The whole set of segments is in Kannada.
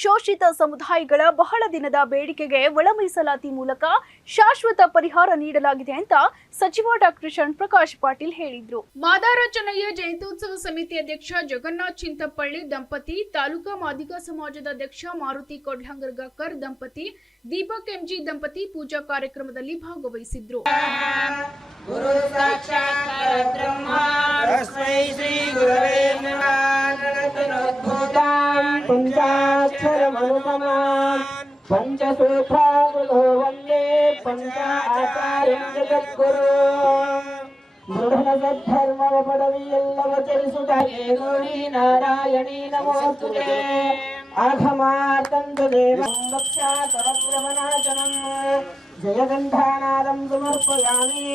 ಶೋಷಿತ ಸಮುದಾಯಗಳ ಬಹಳ ದಿನದ ಬೇಡಿಕೆಗೆ ಒಳ ಮೀಸಲಾತಿ ಮೂಲಕ ಶಾಶ್ವತ ಪರಿಹಾರ ನೀಡಲಾಗಿದೆ ಅಂತ ಸಚಿವ ಡಾಕ್ಟರ್ ಶರಣಪ್ರಕಾಶ್ ಪಾಟೀಲ್ ಹೇಳಿದರು. ಮಾದಾರ ಚೆನ್ನಯ್ಯ ಜಯಂತ್ಯೋತ್ಸವ ಸಮಿತಿ ಅಧ್ಯಕ್ಷ ಜಗನ್ನಾಥ್ ಚಿಂತಪಳ್ಳಿ ದಂಪತಿ, ತಾಲೂಕಾ ಮಾದಿಗ ಸಮಾಜದ ಅಧ್ಯಕ್ಷ ಮಾರುತಿ ಕೊಡ್ಲಂಗರ್ಗಾಕರ್ ದಂಪತಿ, ದೀಪಕ್ ಎಂಜಿ ದಂಪತಿ ಪೂಜಾ ಕಾರ್ಯಕ್ರಮದಲ್ಲಿ ಭಾಗವಹಿಸಿದ್ರು. ಗುರು ಸಾಕ್ಷಾತ್ ಪರಬ್ರಹ್ಮ ತಸ್ಮೈ ಶ್ರೀ ಗುರವೇ ನಮಃ. ಗಣಪತಿನೋದ್ಭೂತಾಂ ಪಂಚಾಕ್ಷರಮನುಪಮಾಂ ಪಂಚಸೂತ್ರಾಕೃತೋ ವಂದೇ ಪಂಚಾಚಾರ್ಯಂ ಜಗದ್ಗುರು. ದೃಢ ಸದ್ಧರ್ಮವ ಪದವಿಯೆಲ್ಲವ ಚರಿಸುತ್ತಾಯೇ ಗೌರಿ ನಾರಾಯಣೀ ನಮೋಸ್ತುತೇ. ಆಘಮಾತಂತು ದೇವಂ ವಕ್ಷಾ ಪರಬ್ರಹ್ಮನಾಶನಂ ಜಯಗಂಧಾನಾದಂ ಸಮರ್ಪಯಾಮಿ.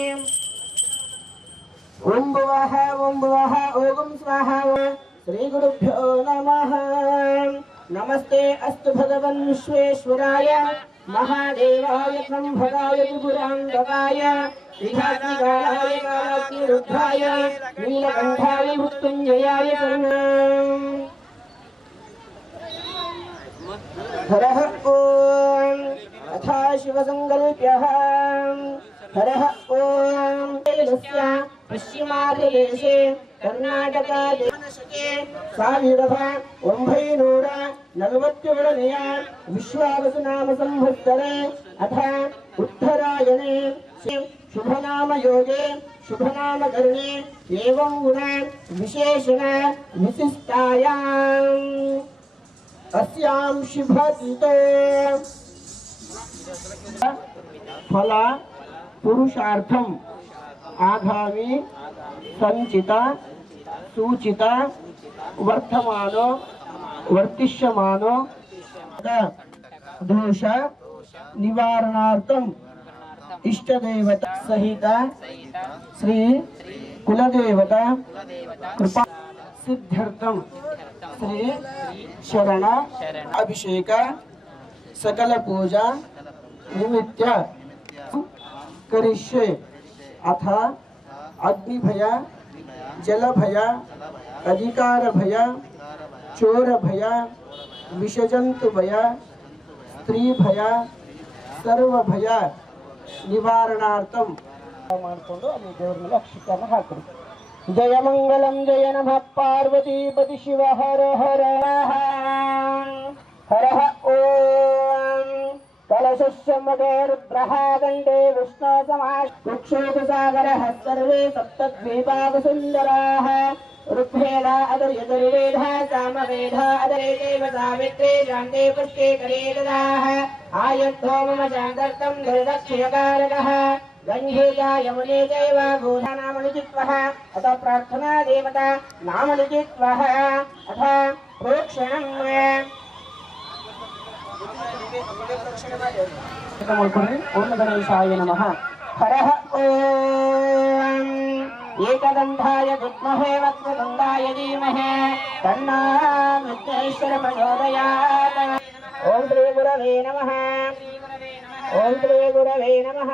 ಓಂ ಭುವಃ ಓಂ ಸ್ವಾಹ. ಶ್ರೀ ಗುರುಭ್ಯೋ ನಮಃ. ನಮಸ್ತೆ ಅಸ್ತು ಭಗವನ್ ವಿಶ್ವೇಶ್ವರಾಯ ಮಹಾದೇವಾಯ ತ್ರಂಭಗಾಯ ತ್ರಿಪುರಾಂತಕಾಯ ಶ್ರೀಘಾತಿಕಾಲಾಯ ಕಾಲಾಗ್ನಿರುದ್ಧಾಯ ನೀಲಕಂಠಾಯ ಮೃತ್ಯುಂಜಯಾಯ ಹರಃ ಓಂ ಅಥ ಶಿವಸಂಕಲ್ಪ್ಯಃ. ಹರಃ ಓಂ ತೇಜಸ್ಯ ಪಶ್ಚಿಮಾರ್ಯದೇಶೆ ಕರ್ನಾಟಕದೇಶಕ್ಕೆ 1947ನೇ ವಿಶ್ವಾವಸು ನಾಮ ಸಂವತ್ಸರೆ ಅಥ ಉತ್ತರಾಯಣೆ ಶುಭನಾಮ ಯೋಗೆ ಶುಭನಾಮ ಕರ್ಣೆ ಏವಂ ಗುಣ ವಿಶೇಷಣ ವಿಶಿಷ್ಟಾಯಾಂ अस्यां शुभतिते फल पुरुषार्थम आगामी संचित सूचित वर्तमानो वर्तिष्यमानो दोष निवारणार्थम इष्टदेवता सहित श्री कुलदेवता कृपा सिद्ध्यर्थम श्री शरण अभिषेक सकल पूजा निमित्त करिष्ये. अथ अग्निभय जलभय अधिकार भय चोर भय विषजंतु भय स्त्री भय सर्व भय निवारणार्थम ಮಾಡಿಕೊಂಡು ಅಲ್ಲಿ ದೇವರ ಮೇಲೆ ಅಕ್ಷತೆಯನ್ನು ಹಾಕಿರಿ. जय मंगलम जय नमः पार्वतीपति शिव हर हर हर ओम. कलशस्य मदे रुद्रः दण्डे विष्णु समाक्षोपसागरः सर्वे सप्तद्वीपाः सुन्दराः. ऋग्वेदा अदर्यदुर्वेदः सामवेदः अदरेदेव सावित्रे शान्ते पुष्टे करे ददाः. आयद्धो मम शान्तर्थं निर्दक्षिणकारकः गंगेजा यमुने चैव गोधा नामलिखित्वः. अथ प्रार्थना देवता नामलिखित्वः. अथ प्रोक्षणं ओम गणेशाय नमः. हरः ओम. एकदन्ताय विद्महे वक्रतुण्डाय धीमहि तन्नो विघ्नेश्वरः प्रचोदयात्. ओम श्री गुरवे नमः. ओम श्री गुरवे नमः.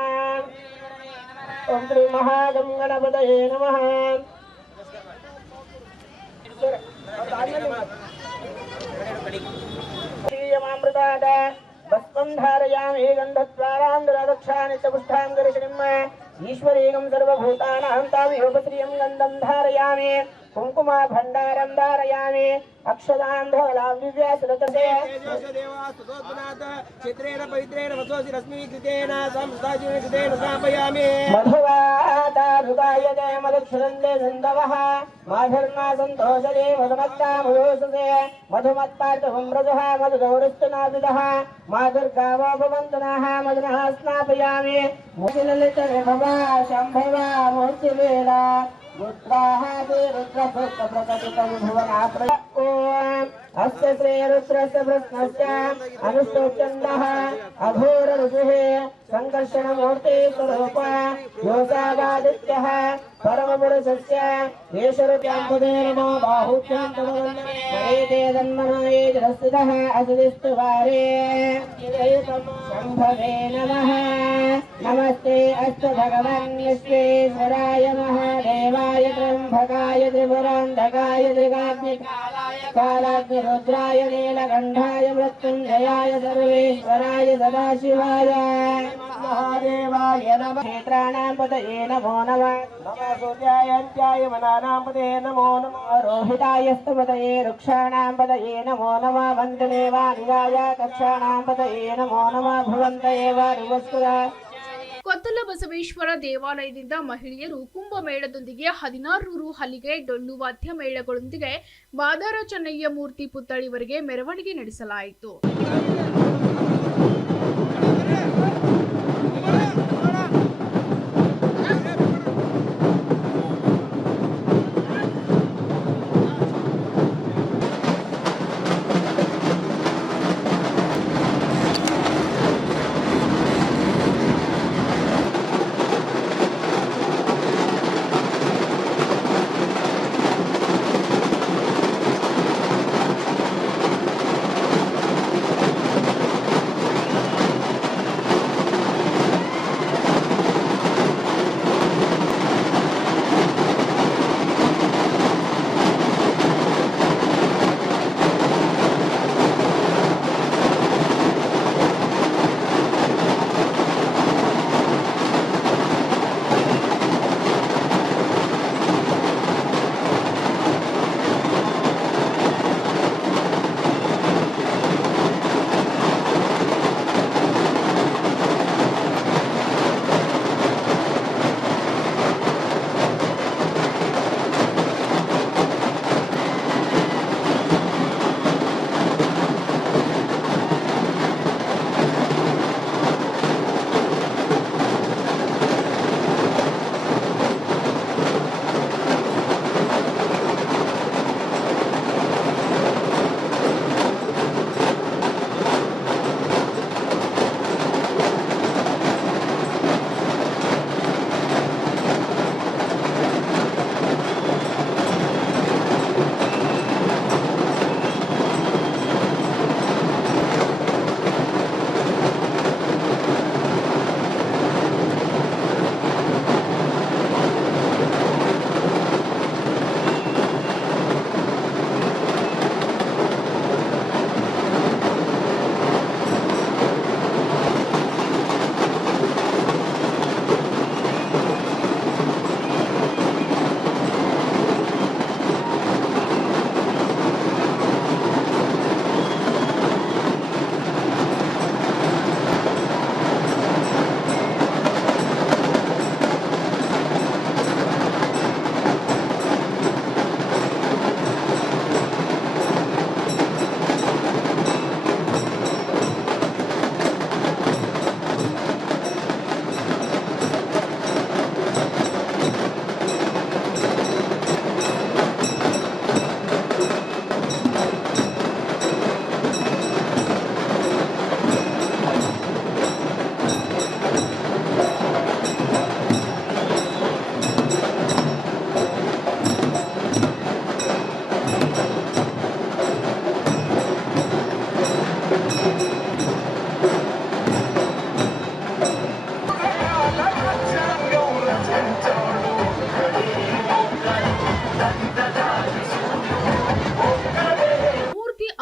ओम श्री महागणपतये नमः. श्रीयमामृताद भस्मं धारयामि गन्धद्वारान्दरदक्षानि च पुष्ठां दर्शनिम्. ईश्वरेकं सर्वभूतानां तामिहोपश्रियं गन्धं धारयामि. कुङ्कुमा भण्डारं धारयामि. अक्षदां धवलां दिव्यासुरतसे चित्रेण पवित्रेण वसोसि रश्मीकृतेन संस्थाजिनेन कृतेन स्थापयामि. मधुवातारुदायते मधुक्षरन्ते सिन्धवः माधुर्मा सन्तोषदे मधुमत्तामुयोससे मधुमत्पार्थवं रजः मधुगौरस्तनाभिदः माधुर्गावो भवन्तु नः मधुनः स्नापयामि. मुखिललितने भवा शम्भवा मूर्तिवेला रुद्राः ते रुद्रभक्तप्रकटितं भुवनाप्रय. ओम अस्य श्री रुद्रस्य प्रश्नस्य अनुष्टोचन्दः अघोरऋषिः संकर्षणमूर्ते स्वरूप योगावादित्यः परमपुरुषस्य येषरुत्याम्पुदे नमो बाहुभ्यां तमवन्दने तन्मनो ये जरस्थितः असुविस्तुवारे शम्भवे नमः. नमस्ते अस्तु भगवन् विश्वेश्वराय महादेवाय त्र्यम्बकाय त्रिपुरान्तकाय त्रिकाग्निकालाय कालाग्निरुद्राय नीलकण्ठाय मृत्युञ्जयाय सर्वेश्वराय सदाशिवाय महादेवाय नमः क्षेत्राणां पतये नमो नमः नमः सूर्यायन्त्याय वनानां पतये नमो नमः रोहितायस्तु पतये वृक्षाणां पतये नमो नमः वन्ददेवानिलाय कक्षाणां पतये नमो नमः भुवन्तयेव रुवस्कुरा ಕೊತ್ತಲ ಬಸವೇಶ್ವರ ದೇವಾಲಯದಿಂದ ಮಹಿಳೆಯರು ಕುಂಭಮೇಳದೊಂದಿಗೆ 16 ರು ಹಲಿಗೆ ಡೊಳ್ಳು ವಾದ್ಯ ಮೇಳಗಳೊಂದಿಗೆ ಮಾದಾರ ಚೆನ್ನಯ್ಯ ಮೂರ್ತಿ ಪುತ್ಥಳಿವರೆಗೆ ಮೆರವಣಿಗೆ ನಡೆಸಲಾಯಿತು.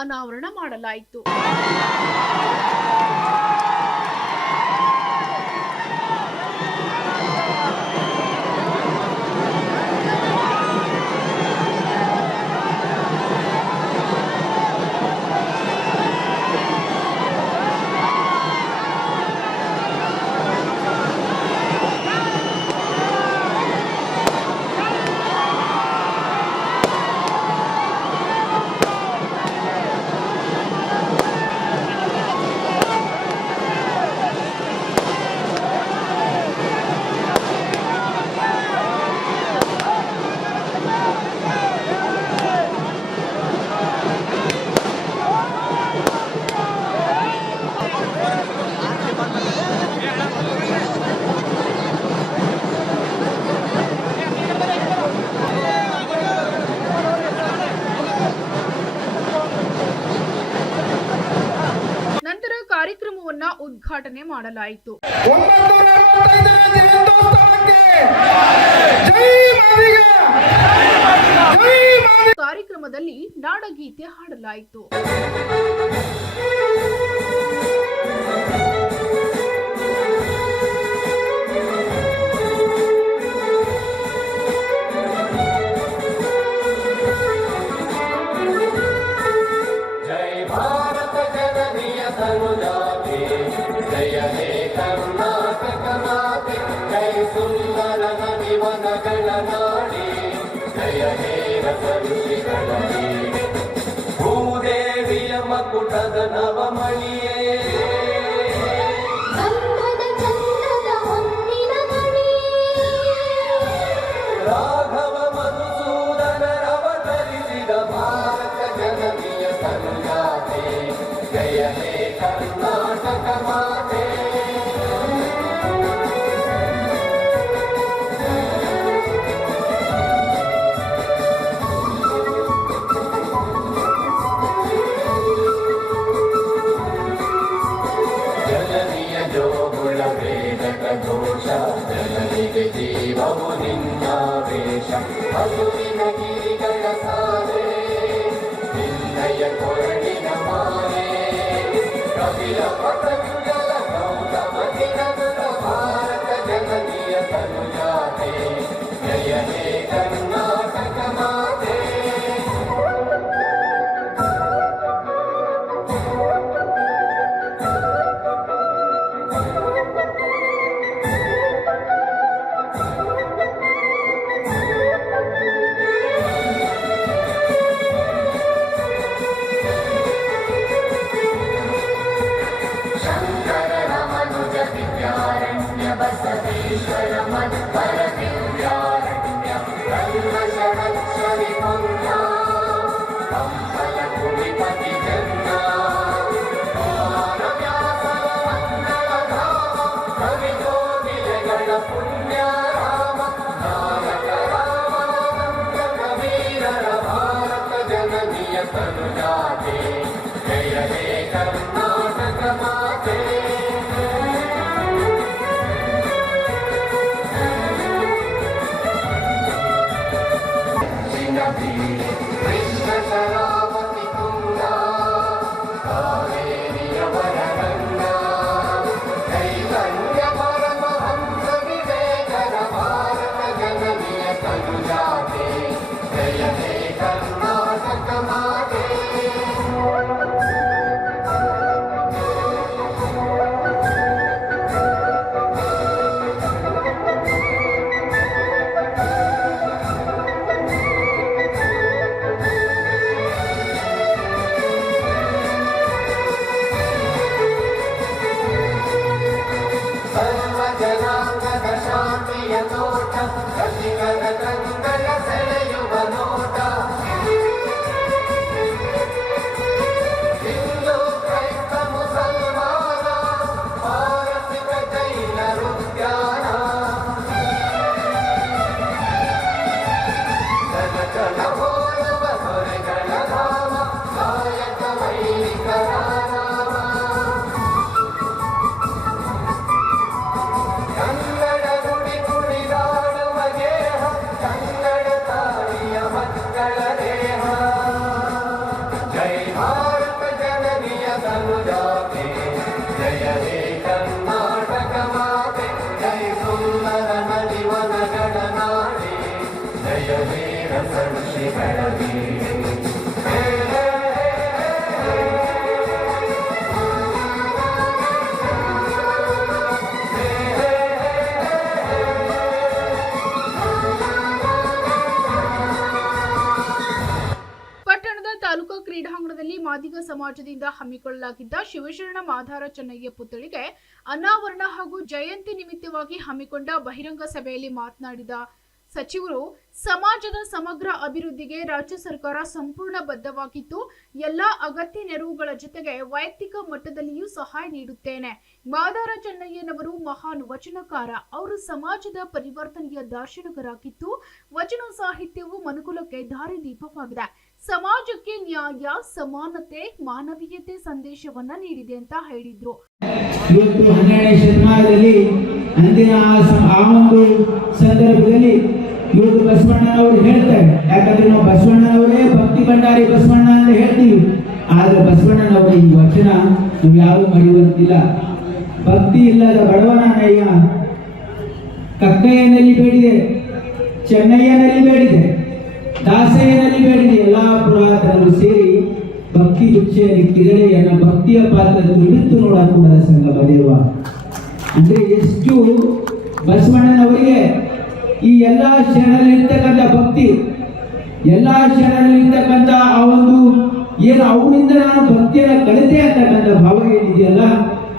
ಅನಾವರಣ ಮಾಡಲಾಯಿತು. ಕಾರ್ಯಕ್ರಮವನ್ನ ಉದ್ಘಾಟನೆ ಮಾಡಲಾಯಿತು. ಜೈ ಮಾದಿಗ ಕಾರ್ಯಕ್ರಮದಲ್ಲಿ ನಾಡಗೀತೆ ಹಾಡಲಾಯಿತು. ಭೂದೇವಿಯ ಮಕುಟದ ನವಮಣಿಯೇ ರಾಘವ ಮಧುಸೂದನರವತರಿಸಿದ ಭಾರತ ಜನನಿಯ ತನುಜಾತೆ ಜಯ ಹೇ ಕರ್ನಾಟಕ ಮಾತೆ. ದೋಷ ಜನನಿಗೆ ಜೀವವು ನಿನ್ನಾವೇಶ ಹಸುವಿನ ಗಿರಿಗಳ ಸಾರೆ ನಿನ್ನಯ ಕೊರಳಿನ ಮಾರೆ ಕಪಿಲ ಪಟಕುಗಳ ಗೌತಮ ದಿನದುರ ಭಾರತ ಜನನಿಯ ತನುಜಾತೆ ಜಯ ಹೇ ಕರ್ನಾಟಕ ಮಾತೆ. ಬಸವೇಶ್ವರ ಮಧ್ವರ ದಿವ್ಯಾರಣ್ಯ ರಂಗಶರಶ್ವರಿ ಪುಣ್ಯ ಕಂಪಲ ಕುಡಿಪತಿ ಜನ್ನ ವ್ಯಾಸರ ಮಂಗಳ ಧಾಮ ಕವಿಗೋಗಿಲೆಗಳ ಪುಣ್ಯ ರಾಮ ನಾಯಕ ರಾಮಾನಂದ ಕಬೀರರ ಭಾರತ ಜನನಿಯ ತನುಜಾತೆ ಜಯ ಹೇ ಕರ್ನಾಟಕ ಮಾತೆ. ಕೃಷ್ಣ ಶರಾವತಿ ತುಂಗ ಕಾವೇರಿಯವರ ರಂಗ ಚೈತನ್ಯ ಪರಮಹಂಸ ವಿವೇಕರ ಭಾರತ ಜನನಿಯ ತನುಜಾತೆ ಜಯ ಹೇ ಕರ್ನಾಟಕ ಮಾತೆ. ಜನಾಂಗದ ಶಾಂತಿಯ ತೋಟ ರಸಿಕರ ಕಂಗಳ ಸೆಳೆಯುವ ನೋಟ ಹಿಂದೂ ಕ್ರೈಸ್ತ ಮುಸಲ್ಮಾನ ಪಾರಸಿಕ ಜೈನರು ಧ್ಯಾನ ಜನ ಜನ ಹೋಲುವ ಹೊರೆಗಳ ಧಾಮ ಕಾಯಕ ವೈದಿಕರ ಕನ್ನಡ ಗುಡಿ ಕುಣಿದಾಡುವ ಗೇಹ ಕನ್ನಡ ತಾಯಿಯ ಮಕ್ಕಳ ದೇಹ ಜೈ ಭಾರತ ಜನನಿಯ ತನುಜಾತೆ ಜಯ ಹೇ ಕರ್ನಾಟಕ ಮಾತೆ. ಜೈ ಸುಂದರ ನದಿವನಗಳ ನಾಡಿ ಜಯ ಹೇ ರಸಋಷಿಗಳ ಬೀಡೆ. ಪಟ್ಟಣದ ತಾಲೂಕು ಕ್ರೀಡಾಂಗಣದಲ್ಲಿ ಮಾದಿಗ ಸಮಾಜದಿಂದ ಹಮ್ಮಿಕೊಳ್ಳಲಾಗಿದ್ದ ಶಿವಶರಣ ಮಾದಾರ ಚೆನ್ನಯ್ಯ ಪುತ್ಥಳಿಗೆ ಅನಾವರಣ ಹಾಗೂ ಜಯಂತಿ ನಿಮಿತ್ತವಾಗಿ ಹಮ್ಮಿಕೊಂಡ ಬಹಿರಂಗ ಸಭೆಯಲ್ಲಿ ಮಾತನಾಡಿದ ಸಚಿವರು ಸಮಾಜದ ಸಮಗ್ರ ಅಭಿವೃದ್ಧಿಗೆ ರಾಜ್ಯ ಸರ್ಕಾರ ಸಂಪೂರ್ಣ ಬದ್ಧವಾಗಿದ್ದು ಎಲ್ಲಾ ಅಗತ್ಯ ನೆರವುಗಳ ಜೊತೆಗೆ ವೈಯಕ್ತಿಕ ಮಟ್ಟದಲ್ಲಿಯೂ ಸಹಾಯ ನೀಡುತ್ತೇನೆ. ಮಾದಾರ ಚೆನ್ನಯ್ಯನವರು ಮಹಾನ್ ವಚನಕಾರ. ಅವರು ಸಮಾಜದ ಪರಿವರ್ತನೆಯ ದಾರ್ಶನಿಕರಾಗಿದ್ದು ವಚನ ಸಾಹಿತ್ಯವು ಮನುಕುಲಕ್ಕೆ ದಾರಿದೀಪವಾಗಿದೆ. ಸಮಾಜಕ್ಕೆ ನ್ಯಾಯ, ಸಮಾನತೆ, ಮಾನವೀಯತೆ ಸಂದೇಶವನ್ನ ನೀಡಿದೆ ಅಂತ ಹೇಳಿದ್ರು. ಇವತ್ತು 12ನೇ ಶತಮಾನದಲ್ಲಿ ಅಂದಿನ ಆ ಒಂದು ಸಂದರ್ಭದಲ್ಲಿ ಇವತ್ತು ಬಸವಣ್ಣನವರು ಹೇಳ್ತಾರೆ. ಯಾಕಂದ್ರೆ ನಾವು ಬಸವಣ್ಣನವರೇ ಭಕ್ತಿ ಭಂಡಾರಿ ಬಸವಣ್ಣ ಅಂತ ಹೇಳ್ತೀವಿ. ಆದ್ರೆ ಬಸವಣ್ಣನವರ ಈ ವಚನ ನಾವು ಯಾರು ಮರೆಯುವಂತಿಲ್ಲ. ಭಕ್ತಿ ಇಲ್ಲದ ಬಡವನಯ್ಯ ಕಕ್ಕಯ್ಯನಲ್ಲಿ ಬೇಡಿದೆ, ಚೆನ್ನಯ್ಯನಲ್ಲಿ ಬೇಡಿದೆ, ದಾಸಯ್ಯನಲ್ಲಿ ಬೇಡಿದೆ. ಎಲ್ಲಾ ಪುರಾತನರು ಸೇರಿ ಭಕ್ತಿ ಭಿಕ್ಷೆಯಲ್ಲಿ ಕಿರಳೆಯನ್ನ ಭಕ್ತಿಯ ಪಾತ್ರದಲ್ಲಿ ಇಳಿತು ನೋಡಕೂಡ ಸಂಗಮ ದೇವ. ಅಂದ್ರೆ ಎಷ್ಟು ಬಸವಣ್ಣನವರಿಗೆ ಈ ಎಲ್ಲಾ ಶರಣರಲ್ಲಿರ್ತಕ್ಕಂಥ ಭಕ್ತಿ, ಎಲ್ಲಾ ಶರಣರಲ್ಲಿರ್ತಕ್ಕಂಥ ಆ ಒಂದು ಏನು ಅವರಿಂದ ನಾನು ಭಕ್ತಿಯನ್ನ ಕಲಿತೆ ಅಂತಕ್ಕಂಥ ಭಾವ ಏನಿದೆಯಲ್ಲ,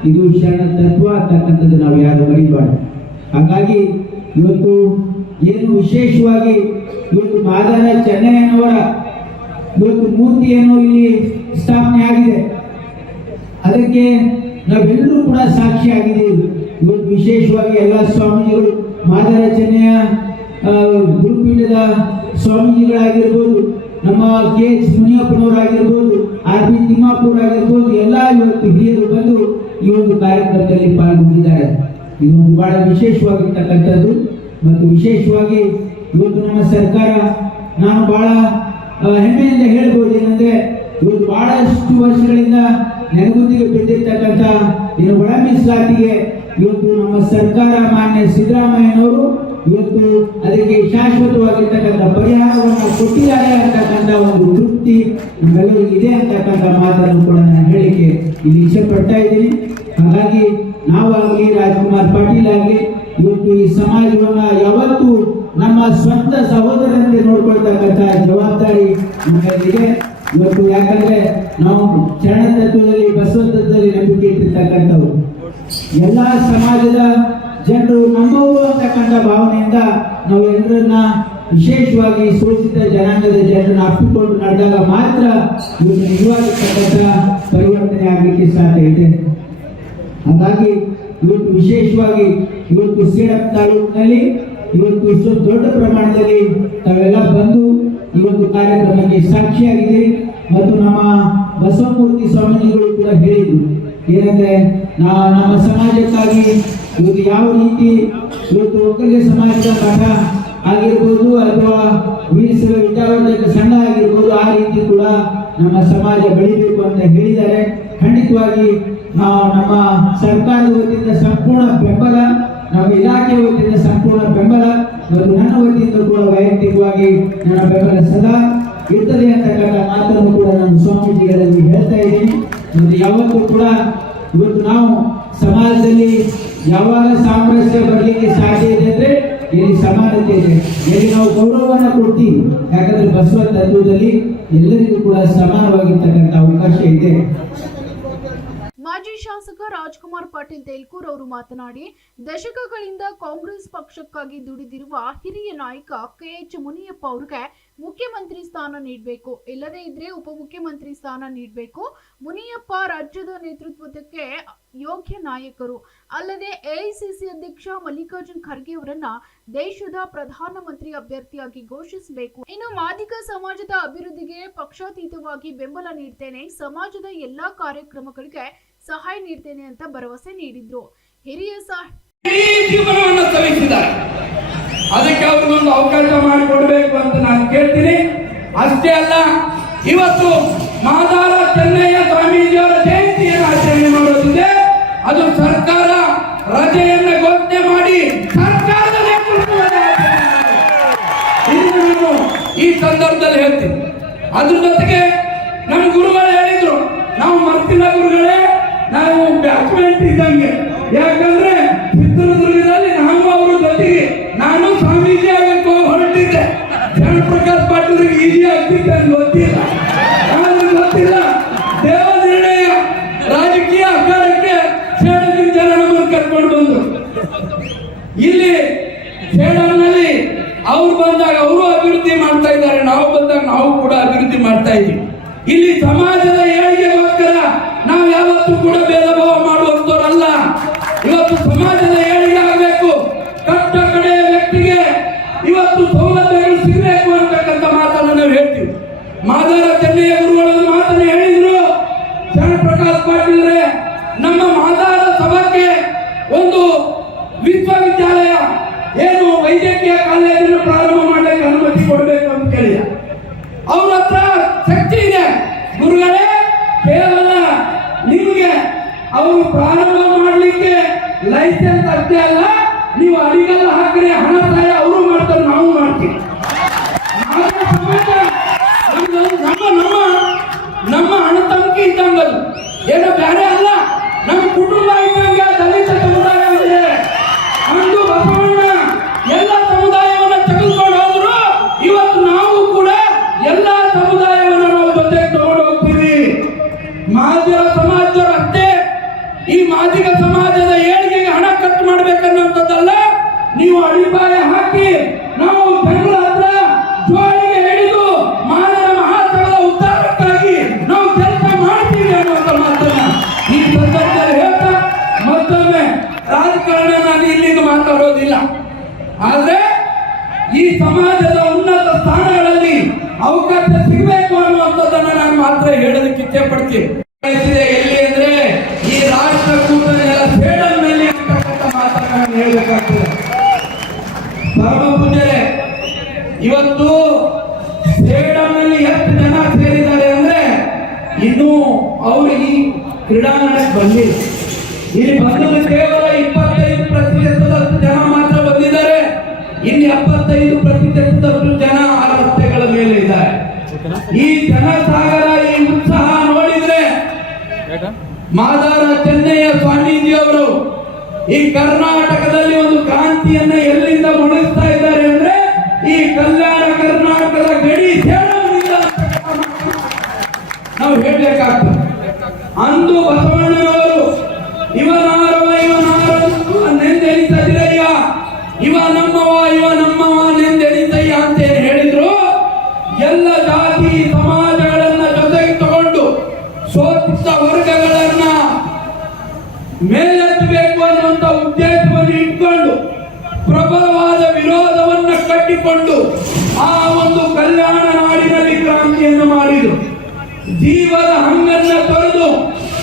ಇದು ಶರಣ ತತ್ವ ಅಂತಕ್ಕಂಥದ್ದು ನಾವು ಯಾರು ಮರಿಬಾರ್ದು. ಹಾಗಾಗಿ ಇವತ್ತು ಏನು ವಿಶೇಷವಾಗಿ ಇವತ್ತು ಮಾದಾರ ಚೆನ್ನಯ್ಯನವರ ಇವತ್ತು ಮೂರ್ತಿಯನ್ನು ಇಲ್ಲಿ ಸ್ಥಾಪನೆ ಆಗಿದೆ. ಅದಕ್ಕೆ ನಾವೆಲ್ಲರೂ ಕೂಡ ಸಾಕ್ಷಿಯಾಗಿದ್ದೀವಿ. ಇವತ್ತು ವಿಶೇಷವಾಗಿ ಎಲ್ಲ ಸ್ವಾಮೀಜಿಗಳು ಮಾದಾರ ಚೆನ್ನಯ್ಯ ಗುರುಪೀಠದ ಸ್ವಾಮೀಜಿಗಳಾಗಿರ್ಬೋದು, ನಮ್ಮ ಕೆ ಎಚ್ ಮುನಿಯಪ್ಪನವರಾಗಿರ್ಬೋದು, ಆರ್ ಬಿ ತಿಮ್ಮಾಪುರ ಆಗಿರ್ಬೋದು, ಎಲ್ಲ ಇವತ್ತು ಹಿರಿಯರು ಬಂದು ಈ ಒಂದು ಕಾರ್ಯಕ್ರಮದಲ್ಲಿ ಪಾಲ್ಗೊಂಡಿದ್ದಾರೆ. ಇದೊಂದು ಬಹಳ ವಿಶೇಷವಾಗಿರ್ತಕ್ಕಂಥದ್ದು. ಮತ್ತು ವಿಶೇಷವಾಗಿ ಇವತ್ತು ನಮ್ಮ ಸರ್ಕಾರ, ನಾನು ಬಹಳ ಹೆಮ್ಮೆಯಿಂದ ಹೇಳ್ಬೋದು ಏನಂದ್ರೆ, ಇವತ್ತು ಬಹಳಷ್ಟು ವರ್ಷಗಳಿಂದ ನೆನಗುದಿಗೆ ಬಿದ್ದಿರ್ತಕ್ಕಂಥ ಏನು ಒಳ ಮೀಸಲಾತಿಗೆ ಇವತ್ತು ನಮ್ಮ ಸರ್ಕಾರ ಮಾನ್ಯ ಸಿದ್ದರಾಮಯ್ಯನವರು ಇವತ್ತು ಅದಕ್ಕೆ ಶಾಶ್ವತವಾಗಿರ್ತಕ್ಕಂಥ ಪರಿಹಾರವನ್ನು ಕೊಟ್ಟಿದ್ದಾರೆ ಅಂತಕ್ಕಂಥ ಒಂದು ತೃಪ್ತಿ ನಮ್ಮೆಲ್ಲರಿಗೂ ಇದೆ ಅಂತಕ್ಕಂಥ ಮಾತನ್ನು ಕೂಡ ನಾನು ಹೇಳಿಕೆ ಇಲ್ಲಿ ಇಚ್ಛೆ ಪಡ್ತಾ ಇದ್ದೀನಿ. ಹಾಗಾಗಿ ನಾವಾಗಲಿ ರಾಜ್ಕುಮಾರ್ ಪಾಟೀಲ್ ಆಗಲಿ ಇವತ್ತು ಈ ಸಮಾಜವನ್ನ ಯಾವತ್ತೂ ನಮ್ಮ ಸ್ವಂತ ಸಹೋದರಂತೆ ನೋಡ್ಕೊಳ್ತಕ್ಕಂಥ ಜವಾಬ್ದಾರಿ ನಮ್ಮಲ್ಲಿದೆ ಇವತ್ತು. ಯಾಕಂದ್ರೆ ನಾವು ಶರಣ ತತ್ವದಲ್ಲಿ ಬಸವ ತತ್ವದಲ್ಲಿ ನಂಬಿಕೆ ಇಟ್ಟಿರ್ತಕ್ಕಂಥವ್ರು, ಎಲ್ಲಾ ಸಮಾಜದ ಜನರು ನಮ್ಮವರು ಅಂತಕ್ಕಂಥ ಭಾವನೆಯಿಂದ ನಾವು ಎಲ್ಲರನ್ನ ವಿಶೇಷವಾಗಿ ಶೋಷಿತ ಜನಾಂಗದ ಜನರನ್ನ ಅಪ್ಪಿಕೊಂಡು ನಡೆದಾಗ ಮಾತ್ರ ಇವತ್ತು ನಿಜವಾಗಿರ್ತಕ್ಕಂಥ ಪರಿವರ್ತನೆ ಆಗಲಿಕ್ಕೆ ಸಾಧ್ಯ ಇದೆ. ಹಾಗಾಗಿ ಇವತ್ತು ವಿಶೇಷವಾಗಿ ಇವತ್ತು ಸೇಡಂ ತಾಲೂಕಿನಲ್ಲಿ ಇವತ್ತು ಇಷ್ಟೊಂದು ದೊಡ್ಡ ಪ್ರಮಾಣದಲ್ಲಿ ತಾವೆಲ್ಲ ಬಂದು ಈ ಒಂದು ಕಾರ್ಯಕ್ರಮಕ್ಕೆ ಸಾಕ್ಷಿಯಾಗಿದೆ. ಮತ್ತು ನಮ್ಮ ಬಸವಮೂರ್ತಿ ಸ್ವಾಮೀಜಿಗಳು ಕೂಡ ಹೇಳಿದ್ರು ಏನಂದ್ರೆ, ನಮ್ಮ ಸಮಾಜಕ್ಕಾಗಿ ಇವತ್ತು ಯಾವ ರೀತಿ ಇವತ್ತು ಒಕ್ಕಲಿಗ ಸಮಾಜದ ಮಠ ಆಗಿರ್ಬೋದು ಅಥವಾ ವೀರಶೈವ ವಿದ್ಯಾವರ್ಧಕ ಸಂಘ ಆಗಿರ್ಬೋದು, ಆ ರೀತಿ ಕೂಡ ನಮ್ಮ ಸಮಾಜ ಬೆಳಿಬೇಕು ಅಂತ ಹೇಳಿದ್ದಾರೆ. ಖಂಡಿತವಾಗಿ ನಾವು ನಮ್ಮ ಸರ್ಕಾರದ ವತಿಯಿಂದ ಸಂಪೂರ್ಣ ಬೆಂಬಲ, ನಮ್ಮ ಇಲಾಖೆ ವತಿಯಿಂದ ಸಂಪೂರ್ಣ ಬೆಂಬಲ ಮತ್ತು ನನ್ನ ವತಿಯಿಂದ ಕೂಡ ವೈಯಕ್ತಿಕವಾಗಿ ನನ್ನ ಬೆಂಬಲ ಸದಾ ಇರ್ತದೆ ಅಂತಕ್ಕಂಥ ಮಾತನ್ನು ಕೂಡ ನಾನು ಸ್ವಾಮೀಜಿಗಳಲ್ಲಿ ಹೇಳ್ತಾ ಇದ್ದೀನಿ. ಮತ್ತು ಯಾವತ್ತೂ ಕೂಡ ಇವತ್ತು ನಾವು ಸಮಾಜದಲ್ಲಿ ಯಾವಾಗ ಸಾಮರಸ್ಯ ಬರಲಿಕ್ಕೆ ಸಾಧ್ಯ ಇದೆ ಅಂದ್ರೆ ಇಲ್ಲಿ ಸಮಾನತೆ ಇದೆ, ಇಲ್ಲಿ ನಾವು ಗೌರವವನ್ನು ಕೊಡ್ತೀವಿ. ಯಾಕಂದ್ರೆ ಬಸವ ತತ್ವದಲ್ಲಿ ಎಲ್ಲರಿಗೂ ಕೂಡ ಸಮಾನವಾಗಿರ್ತಕ್ಕಂಥ ಅವಕಾಶ ಇದೆ. ಮಾಜಿ ಶಾಸಕ ರಾಜ್ಕುಮಾರ್ ಪಾಟೀಲ್ ತೇಲ್ಕೂರ್ ಅವರು ಮಾತನಾಡಿ, ದಶಕಗಳಿಂದ ಕಾಂಗ್ರೆಸ್ ಪಕ್ಷಕ್ಕಾಗಿ ದುಡಿದಿರುವ ಹಿರಿಯ ನಾಯಕ ಕೆಎಚ್ ಮುನಿಯಪ್ಪ ಅವರಿಗೆ ಮುಖ್ಯಮಂತ್ರಿ ಸ್ಥಾನ ನೀಡಬೇಕು, ಇಲ್ಲದೇ ಇದ್ರೆ ಉಪಮುಖ್ಯಮಂತ್ರಿ ಸ್ಥಾನ ನೀಡಬೇಕು. ಮುನಿಯಪ್ಪ ರಾಜ್ಯದ ನೇತೃತ್ವಕ್ಕೆ ಯೋಗ್ಯ ನಾಯಕರು. ಅಲ್ಲದೆ ಎಐಸಿಸಿ ಅಧ್ಯಕ್ಷ ಮಲ್ಲಿಕಾರ್ಜುನ್ ಖರ್ಗೆ ಅವರನ್ನ ದೇಶದ ಪ್ರಧಾನಮಂತ್ರಿ ಅಭ್ಯರ್ಥಿಯಾಗಿ ಘೋಷಿಸಬೇಕು. ಇನ್ನು ಮಾದಿಗ ಸಮಾಜದ ಅಭಿವೃದ್ಧಿಗೆ ಪಕ್ಷಾತೀತವಾಗಿ ಬೆಂಬಲ ನೀಡ್ತೇನೆ, ಸಮಾಜದ ಎಲ್ಲಾ ಕಾರ್ಯಕ್ರಮಗಳಿಗೆ ಸಹಾಯ ನೀಡ್ತೇನೆ ಅಂತ ಭರವಸೆ ನೀಡಿದ್ರು. ಹಿರಿಯ ಜೀವನವನ್ನು ಸವಿಸಿದ್ದಾರೆ. ಅದಕ್ಕೆ ಅವ್ರಿಗೊಂದು ಅವಕಾಶ ಮಾಡಿಕೊಡ್ಬೇಕು ಅಂತ ನಾನು ಕೇಳ್ತೀನಿ. ಅಷ್ಟೇ ಅಲ್ಲ, ಇವತ್ತು ಮಾದಾರ ಚೆನ್ನಯ್ಯ ಸ್ವಾಮೀಜಿಯವರ ಜಯಂತಿಯನ್ನು ಆಚರಣೆ ಮಾಡೋದಿದೆ. ಅದು ಸರ್ಕಾರ ರಜೆಯನ್ನ ಘೋಷಣೆ ಮಾಡಿ ಸರ್ಕಾರದ ನೇತೃತ್ವದ ನಾನು ಈ ಸಂದರ್ಭದಲ್ಲಿ ಹೇಳ್ತೀನಿ. ಅದ್ರ ಜೊತೆಗೆ ನಮ್ಮ ಗುರುಗಳು ಹೇಳಿದ್ರು, ನಾವು ಮರ್ತಿಲ್ಲ ಗುರುಗಳೇ, ನಾವು ಬ್ಯಾಟ್ಸ್ಮೆಂಟ್ ಇದ್ದಂಗೆ. ಯಾಕಂದ್ರೆ ಚಿತ್ರದುರ್ಗದಲ್ಲಿ ನಾವು ಅವರ ಜೊತೆಗೆ ನಾನು ಸ್ವಾಮೀಜಿ ಆಗಕ್ಕೆ ಹೊರಟಿದ್ದೆ. ಜಯಪ್ರಕಾಶ್ ಪಾಟೀಲ್ರಿಗೆ ಈಜಿ ಆಗ್ತಿದ್ದೆ ಅಂತ ಗೊತ್ತಿಲ್ಲ, ಗೊತ್ತಿಲ್ಲ. ದೇವ ನಿರ್ಣಯ ರಾಜಕೀಯ ಅಖಾಡಕ್ಕೆ ಸೇಡಮಿನ ಜನ ನಮ್ಮನ್ನು ಕರ್ಕೊಂಡು ಬಂದ್ರು. ಇಲ್ಲಿ ಸೇಡಂನಲ್ಲಿ ಅವ್ರು ಬಂದಾಗ ಅವರು ಅಭಿವೃದ್ಧಿ ಮಾಡ್ತಾ ಇದ್ದಾರೆ, ನಾವು ಬಂದಾಗ ನಾವು ಕೂಡ ಅಭಿವೃದ್ಧಿ ಮಾಡ್ತಾ ಇದ್ದೀವಿ. ಇಲ್ಲಿ ಸಮಾಜದ ಏಳಿಗೆಗೋಸ್ಕರ ನಾವು ಯಾವತ್ತೂ ಕೂಡ ಭೇದ ಭಾವ ಮಾಡುವಂತವರಲ್ಲ. ಇವತ್ತು ಸಮಾಜದ ಏಳಿಗೆ ಆಗಬೇಕು, ಕಟ್ಟ ಕಡೆಯ ವ್ಯಕ್ತಿಗೆ ಇವತ್ತು ಸೌಲಭ್ಯಗಳು ಸಿಗಬೇಕು ಅಂತಕ್ಕಂಥ ಮಾತನ್ನು ನಾವು ಹೇಳ್ತೀವಿ. ಮಾದಾರ ಚೆನ್ನಯ್ಯ ಗುರುಗಳು ಮಾತನ್ನು ಹೇಳಿದ್ರು. ಜಯಪ್ರಕಾಶ್ ಪಾಟೀಲ್ರೆ, ನಮ್ಮ ಮಾದಾರ ಸಭಾಕ್ಕೆ ಒಂದು ವಿಶ್ವವಿದ್ಯಾಲಯ ಏನು ವೈದ್ಯಕೀಯ ಕಾಲೇಜನ್ನು ಪ್ರಾರಂಭ ಮಾಡಲಿಕ್ಕೆ ಅನುಮತಿ ಕೊಡಬೇಕು ಅಂತ ಕೇಳಿದ. ಅವ್ರ ಹತ್ರ ಶಕ್ತಿ ಇದೆ ಗುರುಗಳೇ, ಕೇವಲ ನಿಮಗೆ ಅವರು ಪ್ರಾರಂಭ ಮಾಡಲಿಕ್ಕೆ ಲೈಸೆನ್ಸ್ ಅಷ್ಟೇ ಅಲ್ಲ, ನೀವು ಅಡಿಗೆಲ್ಲ ಹಾಕಿದ್ರೆ ಹಣ ಸಹಾಯ ಅವರು ಮಾಡ್ತಾರೆ, ನಾವು ಮಾಡ್ತೀವಿ. ನಮ್ಮ ಹಣ ತಮಕಿ ಇದ್ದಂಗದು, ಏನೋ ಬೇರೆ ಅಲ್ಲ, ನಮ್ಮ ಕುಟುಂಬ ಇದ್ದಂಗೆ. ದಲಿತ ಸಮುದಾಯ ಇದೆ, ಅಂದು ಬಸವಣ್ಣ ಎಲ್ಲ ಸಮುದಾಯವನ್ನು ತೆಗೆದುಕೊಂಡು ಹೋದ್ರು. ಇವತ್ತು ನಾವು ಕೂಡ ಎಲ್ಲ ಸಮುದಾಯವನ್ನು ನಾವು ಜೊತೆಗೆ ತಗೊಂಡು ಹೋಗ್ತೀವಿ. ಮಾದಿಗ ಸಮಾಜದವರು ಅಷ್ಟೇ, ಈ ಮಾದಿಗ ಸಮಾಜದ ಏಳಿಗೆಗೆ ಹಣ ಖರ್ಚು ಮಾಡ್ಬೇಕನ್ನೋಂಥದ್ದಲ್ಲ. ನೀವು ಅಡಿಪಾಯ ಹಾಕಿ ನಾವು ಜನರ ಹತ್ರ ಜೋಳಿಗೆ ಹಿಡಿದು ಮಾನವ ಮಹಾತ್ಮದ ಉದ್ಧಾರಕ್ಕಾಗಿ ನಾವು ಕೆಲಸ ಮಾಡ್ತೀವಿ ಅನ್ನುವಂಥ ಮಾತನ್ನ ಈ ಸಂದರ್ಭದಲ್ಲಿ ಹೇಳ್ತಾ ಮತ್ತೊಮ್ಮೆ ರಾಜಕಾರಣ ನಾನು ಇಲ್ಲಿಂದ ಮಾತಾಡೋದಿಲ್ಲ. ಆದ್ರೆ ಈ ಸಮಾಜದ ಉನ್ನತ ಸ್ಥಾನಗಳಲ್ಲಿ ಅವಕಾಶ ಸಿಗಬೇಕು ಅನ್ನುವಂಥದ್ದನ್ನ ನಾನು ಮಾತ್ರ ಹೇಳೋದಕ್ಕೆ ಇಚ್ಛೆ ಪಡ್ತೀನಿ. ಎಲ್ಲಿ ಅಂದ್ರೆ ಈ ರಾಷ್ಟ್ರಕೂಟನೆಲ್ಲ ಸೇಡಂನಲ್ಲಿ ಅಂತಕ್ಕಂಥ ಮಾತನ್ನ ನಾನು ಹೇಳಬೇಕಾಗ್ತದೆ. ಪರಮ ಪೂಜ್ಯರೇ, ಇವತ್ತು ಸೇಡಂನಲ್ಲಿ ಎಷ್ಟು ಜನ ಸೇರಿದ್ದಾರೆ ಅಂದ್ರೆ ಇನ್ನು ಅವರು ಈ ಕ್ರೀಡಾಂಗಣಕ್ಕೆ ಬಂದಿಲ್ಲ. ಇಲ್ಲಿ ಬಂದದ್ದು ಕೇವಲ 25% ಜನ ಮಾತ್ರ ಬಂದಿದ್ದಾರೆ. ಇನ್ನು 75% ಜನ ಆ ರಸ್ತೆಗಳ ಮೇಲೆ ಇದ್ದಾರೆ. ಈ ಜನಸಾಗರ, ಈ ಉತ್ಸಾಹ ನೋಡಿದ್ರೆ ಮಾದಾರ ಚೆನ್ನಯ್ಯ ಸ್ವಾಮೀಜಿ ಅವರು ಈ ಕರ್ನಾಟಕದಲ್ಲಿ ಒಂದು ಕ್ರಾಂತಿಯನ್ನ ಎಲ್ಲಿಂದ ಮೊಳಗಿಸ್ತಾ ಇದ್ದಾರೆ ಅಂದ್ರೆ ಈ ಕಲ್ಯಾಣ ಕರ್ನಾಟಕದ ಗಡಿ ಸೇಡಂನಿಂದ ನಾವು ಹೇಳಬೇಕಾಗ್ತದೆ. ಅಂದು ಬಸವಣ್ಣನವರು ಇವನಾರವ ನೆಂದೆನಿಸದಿರಯ್ಯ, ಇವ ನಮ್ಮವ ನೆಂದೆನಿಸಯ್ಯ ಅಂತ ಏನ್ ಹೇಳಿದ್ರು. ಎಲ್ಲ ಜಾತಿ ಸಮಾಜಗಳನ್ನ ಜೊತೆಗೆ ತಗೊಂಡು ಶೋಷಿತ ವರ್ಗಗಳನ್ನ ಮೇಲೆತ್ತಬೇಕು ಅನ್ನುವಂತ ಉದ್ದೇಶವನ್ನು ಇಟ್ಕೊಂಡು ಪ್ರಬಲವಾದ ವಿರೋಧವನ್ನ ಕಟ್ಟಿಕೊಂಡು ಆ ಒಂದು ಕಲ್ಯಾಣ ನಾಡಿನಲ್ಲಿ ಕ್ರಾಂತಿಯನ್ನು ಮಾಡಿದರು. ಜೀವದ ಹಂಗನ್ನ ತೊರೆದು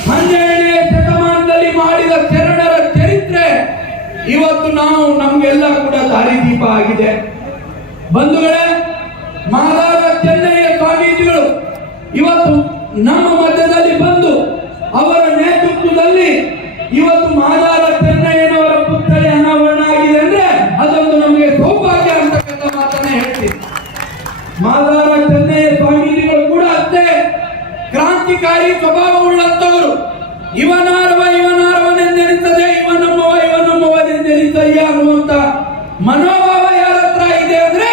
12ನೇ ಶತಮಾನದಲ್ಲಿ ಮಾಡಿದ ಶರಣರ ಚರಿತ್ರೆ ಇವತ್ತು ನಾವು ನಮ್ಗೆಲ್ಲ ಕೂಡ ದಾರಿದೀಪ ಆಗಿದೆ. ಬಂಧುಗಳೇ, ಮಾದಾರ ಚೆನ್ನಯ್ಯ ಸ್ವಾಮೀಜಿಗಳು ಇವತ್ತು ನಮ್ಮ ಮಧ್ಯದಲ್ಲಿ ಬಂದು ಅವರ ನೇತೃತ್ವದಲ್ಲಿ ಇವತ್ತು ಮಾದಾರ ಚೆನ್ನಯ್ಯನವರ ಪುತ್ಥಳಿ ಅನಾವರಣ ಆಗಿದೆ ಅಂದ್ರೆ ಅದೊಂದು ನಮಗೆ ಸೌಭಾಗ್ಯ ಅಂತಕ್ಕಂಥ ಮಾತನ್ನ ಹೇಳ್ತೀವಿ. ಮಾದಾರ ಚೆನ್ನಯ್ಯ ಸ್ವಾಮೀಜಿಗಳು ಕೂಡ ಅಷ್ಟೇ ಕ್ರಾಂತಿಕಾರಿ ಸ್ವಭಾವವುಳ್ಳಂತವರು. ಇವನಾರವನೆಂದೆನಿಸದೆ ಇವ ನಮ್ಮವನೆಂದೆನಿಸಯ್ಯ ಅನ್ನುವಂತ ಮನೋಭಾವ ಯಾರ ಹತ್ರ ಇದೆ ಅಂದ್ರೆ